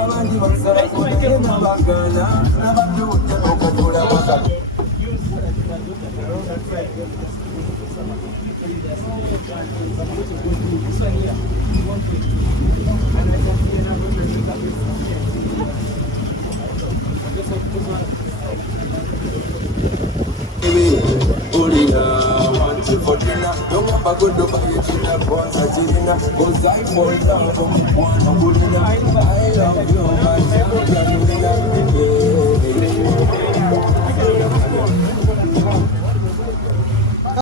abandi basaba kunaye n'abagana n'ababyutse okuvula bakala Olina, wanti for dinner. Don't go back to buy it in the corner, Gina. Cause I fall down from one of Olina. I love you, my